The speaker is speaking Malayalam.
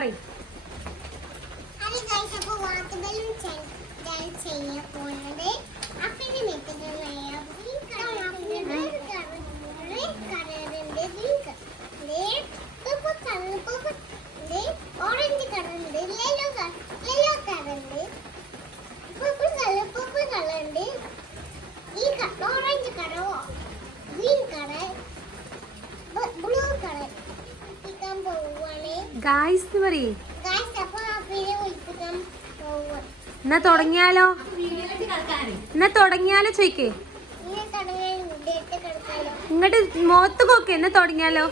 പറയും. ഓറഞ്ച് കളറുണ്ട്, യെല്ലോ കളറുണ്ട്, പർപ്പിൾ കളറുണ്ട്, ഈ ഓറഞ്ച് കളറോ ഗ്രീൻ കളർ ബ്ലൂ കളർ ഇക്കാൻ പോവാണ്. ഗായ്സ് പറയേ. ഗായ്സ് അപ്പോൾ പിന്നെ വിളിക്കാൻ പോവാ. എന്നാ തുടങ്ങിയാലോ ചോദിക്കേ. ഇങ്ങനെ തുടങ്ങിയാൽ ഡേറ്റ് കിടക്കാലോ. ഇങ്ങോട്ട് മുഖത്തൊക്കെ എന്നാ തുടങ്ങിയാലോ.